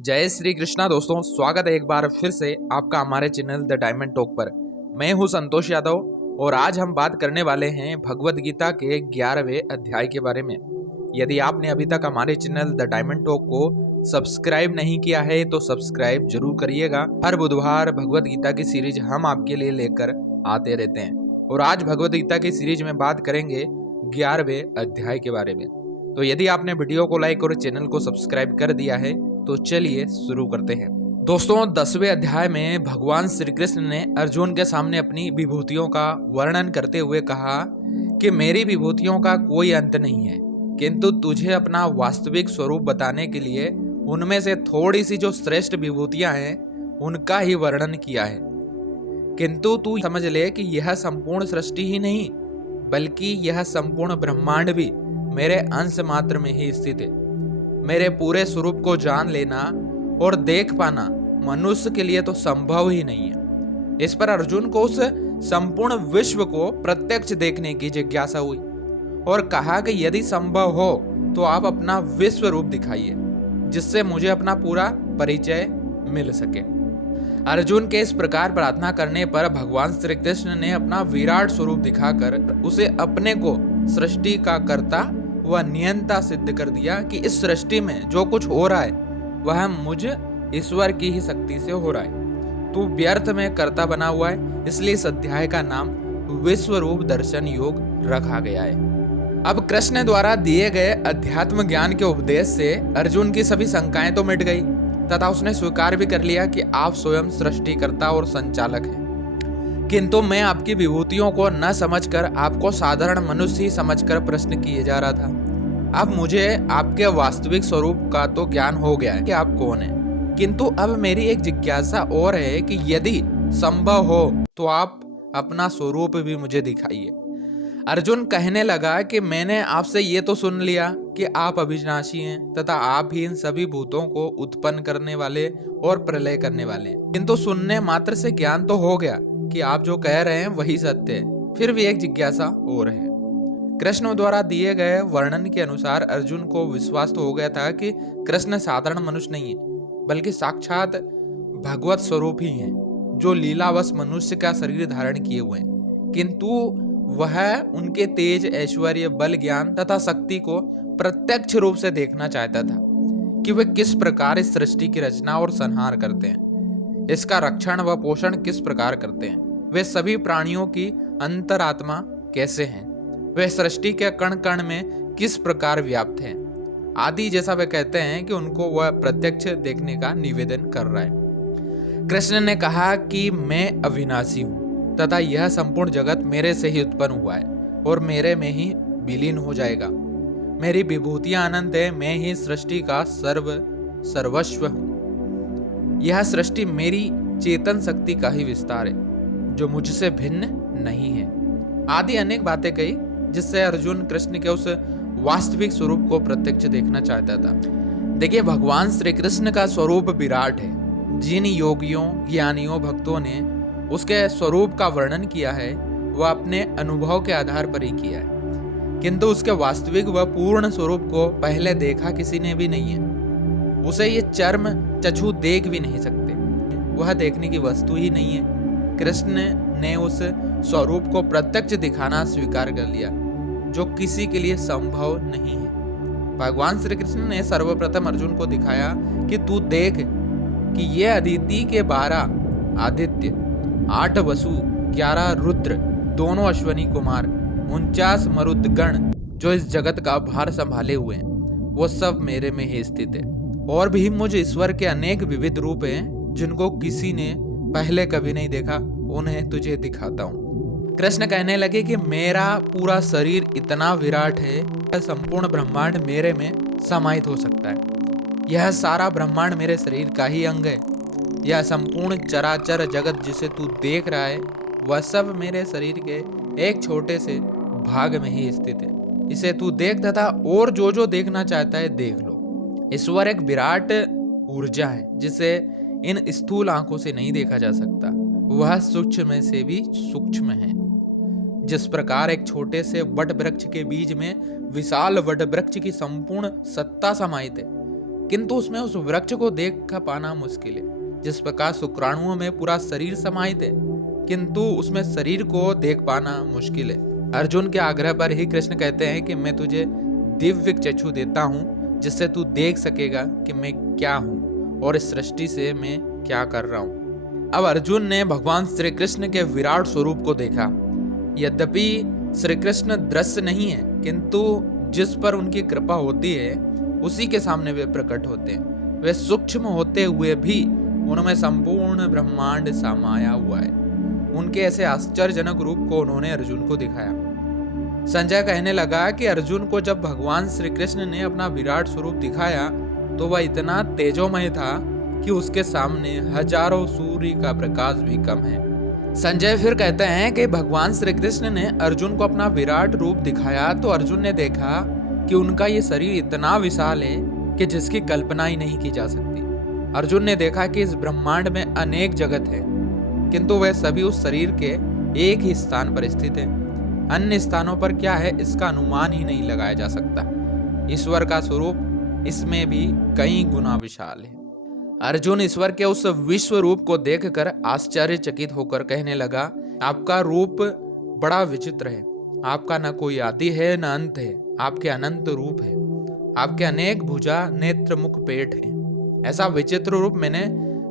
जय श्री कृष्णा दोस्तों, स्वागत है एक बार फिर से आपका हमारे चैनल द डायमंड टॉक पर। मैं हूं संतोष यादव और आज हम बात करने वाले हैं भगवत गीता के 11वें अध्याय के बारे में। यदि आपने अभी तक हमारे चैनल द डायमंड टॉक को सब्सक्राइब नहीं किया है तो सब्सक्राइब जरूर करिएगा। हर बुधवार भगवत गीता की सीरीज हम आपके लिए लेकर आते रहते हैं और आज भगवत गीता की सीरीज में बात करेंगे 11वें अध्याय के बारे में। तो यदि आपने वीडियो को लाइक और चैनल को सब्सक्राइब कर दिया है तो चलिए शुरू करते हैं। दोस्तों, 10वें अध्याय में भगवान श्री कृष्ण ने अर्जुन के सामने अपनी विभूतियों का वर्णन करते हुए कहा कि मेरी विभूतियों का कोई अंत नहीं है, किंतु तुझे अपना वास्तविक स्वरूप बताने के लिए उनमें से थोड़ी सी जो श्रेष्ठ विभूतियां हैं उनका ही वर्णन किया है। किंतु तू समझ ले कि यह संपूर्ण सृष्टि ही नहीं बल्कि यह संपूर्ण ब्रह्मांड भी मेरे अंश मात्र में ही स्थित है। मेरे पूरे स्वरूप को जान लेना और देख पाना मनुष्य के लिए तो संभव ही नहीं है। इस पर अर्जुन को उस संपूर्ण विश्व को प्रत्यक्ष देखने की जिज्ञासा हुई और कहा कि यदि संभव हो तो आप अपना विश्व रूप दिखाइए जिससे मुझे अपना पूरा परिचय मिल सके। अर्जुन के इस प्रकार प्रार्थना करने पर भगवान श्री कृष्ण ने अपना विराट स्वरूप दिखाकर उसे अपने को सृष्टि का कर्ता वह नियंता सिद्ध कर दिया कि इस सृष्टि में जो कुछ हो रहा है वह मुझ ईश्वर की ही शक्ति से हो रहा है। तू व्यर्थ में कर्ता बना हुआ है, इसलिए इस अध्याय का नाम विश्व रूप दर्शन योग रखा गया है। अब कृष्ण द्वारा दिए गए अध्यात्म ज्ञान के उपदेश से अर्जुन की सभी शंकाएं तो मिट गई तथा उसने स्वीकार भी कर लिया कि आप स्वयं सृष्टिकर्ता और संचालक हैं। किंतु मैं आपकी विभूतियों को न समझकर आपको साधारण मनुष्य ही समझकर प्रश्न किए जा रहा था। अब मुझे आपके वास्तविक स्वरूप का तो ज्ञान हो गया है कि आप कौन हैं, किंतु अब मेरी एक जिज्ञासा और है कि यदि संभव हो तो आप अपना स्वरूप भी मुझे दिखाइए। अर्जुन कहने लगा कि मैंने आपसे ये तो सुन लिया कि आप अविनाशी हैं तथा आप ही इन सभी भूतों को उत्पन्न करने वाले और प्रलय करने वाले हैं, किंतु सुनने मात्र से ज्ञान तो हो गया कि आप जो कह रहे हैं वही सत्य है। फिर भी एक जिज्ञासा और है। कृष्ण द्वारा दिए गए वर्णन के अनुसार अर्जुन को विश्वास तो हो गया था कि कृष्ण साधारण मनुष्य नहीं है बल्कि साक्षात भगवत स्वरूप ही है जो लीलावश मनुष्य का शरीर धारण किए हुए हैं, किंतु वह उनके तेज, ऐश्वर्य, बल, ज्ञान तथा शक्ति को प्रत्यक्ष रूप से देखना चाहता था कि वे किस प्रकार इस सृष्टि की रचना और संहार करते हैं, इसका रक्षण व पोषण किस प्रकार करते हैं, वे सभी प्राणियों की अंतरात्मा कैसे हैं, वे सृष्टि के कण कण में किस प्रकार व्याप्त हैं आदि जैसा वे कहते हैं कि उनको वह प्रत्यक्ष देखने का निवेदन कर रहा है। कृष्ण ने कहा कि मैं अविनाशी हूँ तथा यह संपूर्ण जगत मेरे से ही उत्पन्न हुआ है और मेरे में ही विलीन हो जाएगा। मेरी विभूतियां अनंत है, मैं ही सृष्टि का सर्वस्व हूँ। यह सृष्टि मेरी चेतन शक्ति का ही विस्तार है जो मुझसे भिन्न नहीं है आदि अनेक बातें कही जिससे अर्जुन कृष्ण के उस वास्तविक स्वरूप को प्रत्यक्ष देखना चाहता था। देखिए, भगवान श्री कृष्ण का स्वरूप विराट है। जिन योगियों, ज्ञानियों, भक्तों ने उसके स्वरूप का वर्णन किया है वह अपने अनुभव के आधार पर ही किया है, किंतु उसके वास्तविक व पूर्ण स्वरूप को पहले देखा किसी ने भी नहीं है। उसे ये चर्म चक्षु देख भी नहीं सकते, वह देखने की वस्तु ही नहीं है। कृष्ण ने उस स्वरूप को प्रत्यक्ष दिखाना स्वीकार कर लिया जो किसी के लिए संभव नहीं है। भगवान श्री कृष्ण ने सर्वप्रथम अर्जुन को दिखाया कि तू देख कि ये अदिति के 12 आदित्य, 8 वसु, 11 रुद्र, दोनों अश्वनी कुमार, 49 मरुदगण जो इस जगत का भार संभाले हुए हैं वो सब मेरे में ही स्थित है। और भी मुझ ईश्वर के अनेक विविध रूप हैं जिनको किसी ने पहले कभी नहीं देखा, उन्हें तुझे दिखाता हूँ। कृष्ण कहने लगे कि मेरा पूरा शरीर इतना विराट है, संपूर्ण ब्रह्मांड मेरे में समाहित हो सकता है। यह सारा ब्रह्मांड मेरे शरीर का ही अंग है। यह संपूर्ण चराचर जगत जिसे तू देख रहा है वह सब मेरे शरीर के एक छोटे से भाग में ही स्थित है। इसे तू देख तथा और जो जो देखना चाहता है देख लो। ईश्वर एक विराट ऊर्जा है जिसे इन स्थूल आंखों से नहीं देखा जा सकता, वह सूक्ष्म में से भी सूक्ष्म है। जिस प्रकार एक छोटे से वट वृक्ष के बीज में विशाल वट वृक्ष की संपूर्ण सत्ता समाहित है, किंतु उसमें उस वृक्ष को देख पाना मुश्किल है। जिस प्रकार शुक्राणुओं में पूरा शरीर समाहित है, किंतु उसमें शरीर को देख पाना मुश्किल है। अर्जुन के आग्रह पर ही कृष्ण कहते हैं कि मैं तुझे दिव्य चक्षु देता हूँ, जिससे तू देख सकेगा कि मैं क्या हूँ और इस सृष्टि से मैं क्या कर रहा हूँ। अब अर्जुन ने भगवान श्री कृष्ण के विराट स्वरूप को देखा। यद्यपि श्री कृष्ण दृश्य नहीं है, किंतु जिस पर उनकी कृपा होती है उसी के सामने वे प्रकट होते हैं। वे सूक्ष्म होते हुए भी उनमें संपूर्ण ब्रह्मांड समाया हुआ है। उनके ऐसे आश्चर्यजनक रूप को उन्होंने अर्जुन को दिखाया। संजय कहने लगा कि अर्जुन को जब भगवान श्री कृष्ण ने अपना विराट स्वरूप दिखाया तो वह इतना तेजोमय था कि उसके सामने हजारों सूर्य का प्रकाश भी कम है। संजय फिर कहते हैं कि भगवान श्री कृष्ण ने अर्जुन को अपना विराट रूप दिखाया तो अर्जुन ने देखा कि उनका ये शरीर इतना विशाल है कि जिसकी कल्पना ही नहीं की जा सकती। अर्जुन ने देखा कि इस ब्रह्मांड में अनेक जगत है, किंतु वह सभी उस शरीर के एक ही स्थान पर स्थित है। अन्य स्थानों पर क्या है इसका अनुमान ही नहीं लगाया जा सकता। ईश्वर का स्वरूप इसमें भी कई गुना विशाल है। अर्जुन ईश्वर के उस विश्व रूप को देखकर आश्चर्यचकित होकर कहने लगा, आपका रूप बड़ा विचित्र है। आपका न कोई आदि है न अंत है। आपके अनंत रूप है। आपके अनेक भुजा, नेत्र, मुख, पेट है। ऐसा विचित्र रूप मैंने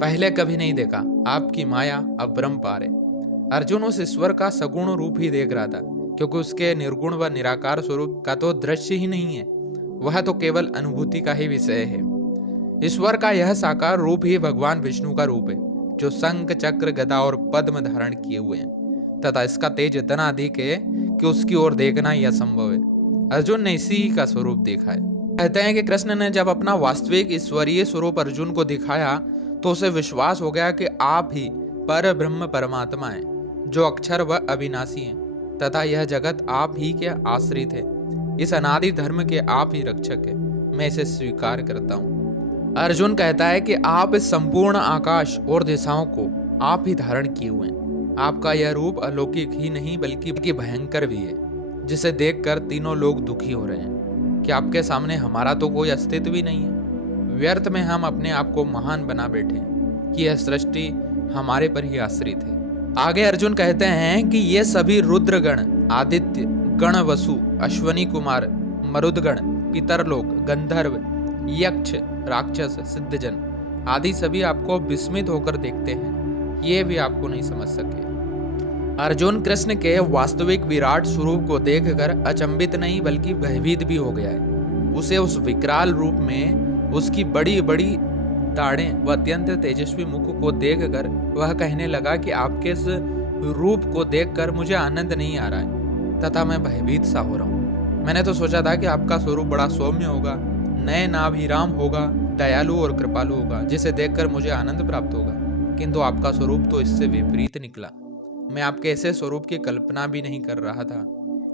पहले कभी नहीं देखा। आपकी माया अपरंपार है। अर्जुन उस ईश्वर का सगुण रूप ही देख रहा था, क्योंकि उसके निर्गुण व निराकार स्वरूप का तो दृश्य ही नहीं है, वह तो केवल अनुभूति का ही विषय है। ईश्वर का यह साकार रूप ही भगवान विष्णु का रूप है, जो शंख, चक्र, गदा और पद्म धारण किए हुए हैं, तथा इसका तेज इतना अधिक है कि उसकी ओर देखना ही असंभव है। अर्जुन ने इसी का स्वरूप देखा है। कहते हैं कि कृष्ण ने जब अपना वास्तविक ईश्वरीय स्वरूप अर्जुन को दिखाया तो उसे विश्वास हो गया कि आप ही पर ब्रह्म परमात्मा हैं, जो अक्षर व अविनाशी हैं, तथा यह जगत आप ही के आश्रित है। इस अनादि धर्म के आप ही रक्षक है। मैं इसे स्वीकार करता हूँ। अर्जुन कहता है कि आप इस संपूर्ण आकाश और दिशाओं को आप ही धारण किए हुए हैं। आपका यह रूप अलौकिक ही नहीं बल्कि भयंकर भी है, जिसे देखकर तीनों लोग दुखी हो रहे हैं कि आपके सामने हमारा तो कोई अस्तित्व भी नहीं है। व्यर्थ में हम अपने आप को महान बना बैठे कि यह सृष्टि हमारे पर ही आश्रित है। आगे अर्जुन कहते हैं कि ये सभी रुद्रगण, आदित्य गण, वसु, अश्वनी कुमार, मरुदगण, पितरलोक, गंधर्व, यक्ष, राक्षस, सिद्धजन आदि सभी आपको विस्मित होकर देखते हैं। ये भी आपको नहीं समझ सके। अर्जुन कृष्ण के वास्तविक विराट स्वरूप को देखकर अचंभित नहीं बल्कि भयभीत भी हो गया है। उसे उस विकराल रूप में उसकी बड़ी बड़ी दाढ़ें व अत्यंत तेजस्वी मुख को देखकर वह कहने लगा कि आपके इस रूप को देखकर मुझे आनंद नहीं आ रहा है, तथा मैं भयभीत सा हो रहा हूँ। मैंने तो सोचा था कि आपका स्वरूप बड़ा सौम्य होगा, नए नाभिराम होगा, दयालु और कृपालु होगा, जिसे देखकर मुझे आनंद प्राप्त होगा, किंतु आपका स्वरूप तो इससे विपरीत निकला। मैं आपके ऐसे स्वरूप की कल्पना भी नहीं कर रहा था।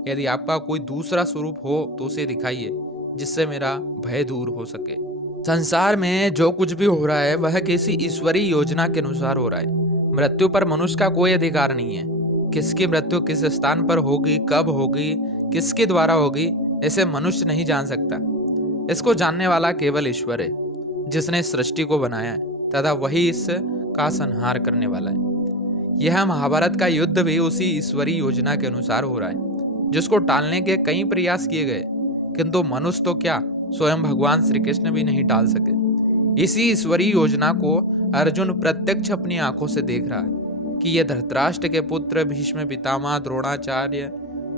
यदि आपका कोई दूसरा स्वरूप हो तो उसे दिखाइए, जिससे मेरा भय दूर हो सके। संसार में जो कुछ भी हो रहा है वह किसी ईश्वरीय योजना के अनुसार हो रहा है। मृत्यु पर मनुष्य का कोई अधिकार नहीं है। किसकी मृत्यु किस स्थान पर होगी, कब होगी, किसके द्वारा होगी, ऐसे मनुष्य नहीं जान सकता। इसको जानने वाला केवल ईश्वर है, जिसने सृष्टि को बनाया है, तथा वही इसका संहार करने वाला है। यह महाभारत का युद्ध भी उसी ईश्वरीय योजना के अनुसार हो रहा है, जिसको टालने के कई प्रयास किए गए, किंतु मनुष्य तो क्या, स्वयं भगवान श्री कृष्ण भी नहीं टाल सके। इसी ईश्वरीय योजना को अर्जुन प्रत्यक्ष अपनी आंखों से देख रहा है कि यह धृतराष्ट्र के पुत्र भीष्म पितामह, द्रोणाचार्य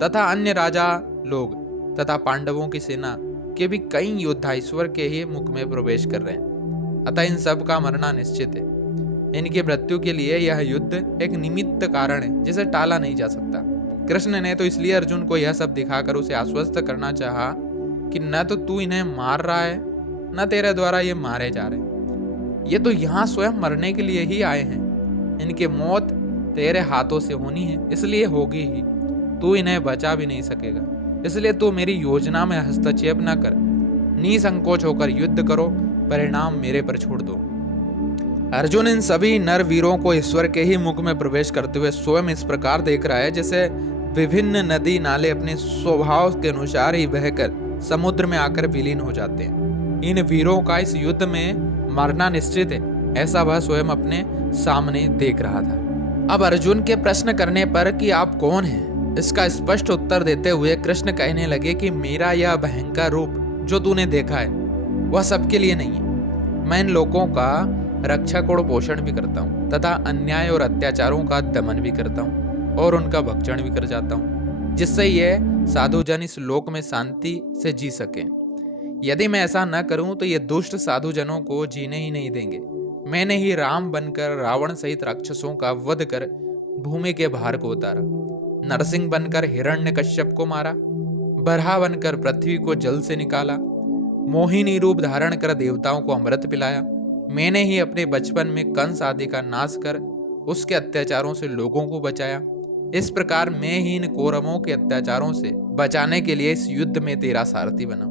तथा अन्य राजा लोग तथा पांडवों की सेना के भी कई योद्धा ईश्वर के ही मुख में प्रवेश कर रहे हैं। अतः इन सब का मरना निश्चित है। इनकी मृत्यु के लिए यह युद्ध एक निमित्त कारण है, जिसे टाला नहीं जा सकता। कृष्ण ने तो इसलिए अर्जुन को यह सब दिखाकर उसे आश्वस्त करना चाहा कि न तो तू इन्हें मार रहा है, न तेरे द्वारा ये मारे जा रहे हैं। ये तो यहाँ स्वयं मरने के लिए ही आए हैं। इनकी मौत तेरे हाथों से होनी है, इसलिए होगी ही। तू इन्हें बचा भी नहीं सकेगा, इसलिए तू मेरी योजना में हस्तक्षेप न कर। निसंकोच होकर युद्ध करो, परिणाम मेरे पर छोड़ दो। अर्जुन इन सभी नर वीरों को ईश्वर के ही मुख में प्रवेश करते हुए स्वयं इस प्रकार देख रहा है जैसे विभिन्न नदी नाले अपने स्वभाव के अनुसार ही बहकर समुद्र में आकर विलीन हो जाते हैं। इन वीरों का इस युद्ध में मरना निश्चित है, ऐसा वह स्वयं अपने सामने देख रहा था। अब अर्जुन के प्रश्न करने पर कि आप कौन हैं, इसका स्पष्ट उत्तर देते हुए कृष्ण कहने लगे कि मेरा यह भयंकर रूप जो तूने देखा है वह सबके लिए नहीं है। मैं इन लोगों का रक्षक और पोषण भी करता हूँ तथा अन्याय और अत्याचारों का दमन भी करता हूँ और उनका भक्षण भी कर जाता हूँ, जिससे ये साधुजन इस लोक में शांति से जी सके। यदि मैं ऐसा न करूं तो ये दुष्ट साधुजनों को जीने ही नहीं देंगे। मैंने ही राम बनकर रावण सहित राक्षसों का वध कर भूमि के भार को उतारा, नरसिंह बनकर हिरण्यकश्यप को मारा, बरहा बनकर पृथ्वी को जल से निकाला, मोहिनी रूप धारण कर देवताओं को अमृत पिलाया। मैंने ही अपने बचपन में कंस आदि का नाश कर उसके अत्याचारों से लोगों को बचाया। इस प्रकार मैं ही इन कौरवों के अत्याचारों से बचाने के लिए इस युद्ध में तेरा सारथी बना।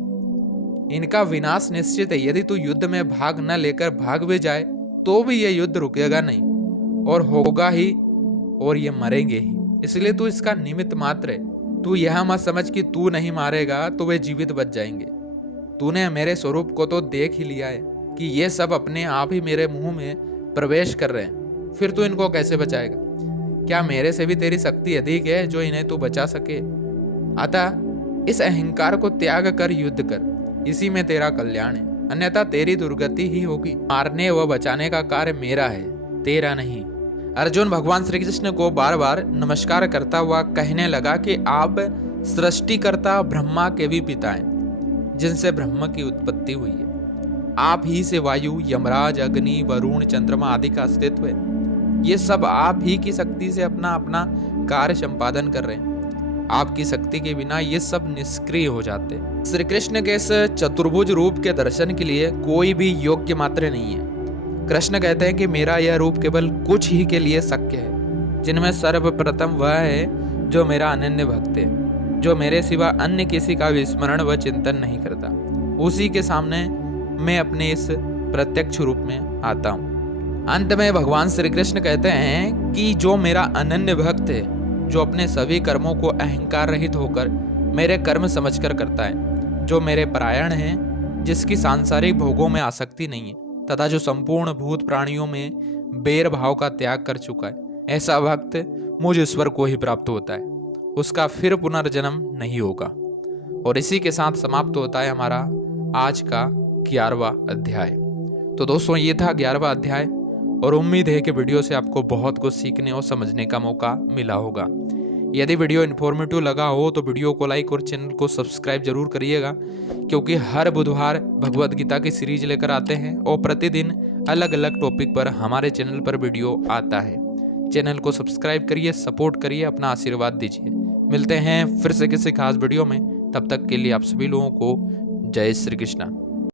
इनका विनाश निश्चित है। यदि तू युद्ध में भाग न लेकर भाग भी जाए तो भी यह युद्ध रुकेगा नहीं और होगा ही, और ये मरेंगे ही। इसलिए तू इसका निमित्त मात्र है। तू यह मत समझ कि तू नहीं मारेगा तो वे जीवित बच जाएंगे। तूने मेरे स्वरूप को तो देख ही लिया है कि ये सब अपने आप ही मेरे मुंह में प्रवेश कर रहे हैं, फिर तू इनको कैसे बचाएगा? क्या मेरे से भी तेरी शक्ति अधिक है जो इन्हें तू बचा सके? अतः इस अहंकार को त्याग कर युद्ध कर, इसी में तेरा कल्याण है, अन्यथा तेरी दुर्गति ही होगी। मारने व बचाने का कार्य मेरा है, तेरा नहीं। अर्जुन भगवान श्री कृष्ण को बार बार नमस्कार करता हुआ कहने लगा कि आप सृष्टिकर्ता ब्रह्मा के भी पिता हैं, जिनसे ब्रह्म की उत्पत्ति हुई है। आप ही से वायु, यमराज, अग्नि, वरुण, चंद्रमा आदि का अस्तित्व है। ये सब आप ही की शक्ति से अपना अपना कार्य संपादन कर रहे हैं। आपकी शक्ति के बिना ये सब निष्क्रिय हो जाते। श्री कृष्ण के इस चतुर्भुज रूप के दर्शन के लिए कोई भी योग्य मात्र नहीं है। कृष्ण कहते हैं कि मेरा यह रूप केवल कुछ ही के लिए शक्य है, जिनमें सर्वप्रथम वह है जो मेरा अनन्य भक्त है, जो मेरे सिवा अन्य किसी का विस्मरण व चिंतन नहीं करता। उसी के सामने मैं अपने इस प्रत्यक्ष रूप में आता हूँ। अंत में भगवान श्री कृष्ण कहते हैं कि जो मेरा अनन्य भक्त है, जो अपने सभी कर्मों को अहंकार रहित होकर मेरे कर्म समझकर करता है, जो मेरे परायण है, जिसकी सांसारिक भोगों में आसक्ति नहीं है तथा जो संपूर्ण भूत प्राणियों में बैर भाव का त्याग कर चुका है, ऐसा भक्त मुझ ईश्वर को ही प्राप्त होता है। उसका फिर पुनर्जन्म नहीं होगा। और इसी के साथ समाप्त होता है हमारा आज का 11वां अध्याय। तो दोस्तों, ये था 11वां अध्याय और उम्मीद है कि वीडियो से आपको बहुत कुछ सीखने और समझने का मौका मिला होगा। यदि वीडियो इन्फॉर्मेटिव लगा हो तो वीडियो को लाइक और चैनल को सब्सक्राइब जरूर करिएगा, क्योंकि हर बुधवार भगवद गीता की सीरीज लेकर आते हैं और प्रतिदिन अलग अलग टॉपिक पर हमारे चैनल पर वीडियो आता है। चैनल को सब्सक्राइब करिए, सपोर्ट करिए, अपना आशीर्वाद दीजिए। मिलते हैं फिर से किसी खास वीडियो में। तब तक के लिए आप सभी लोगों को जय श्री कृष्णा।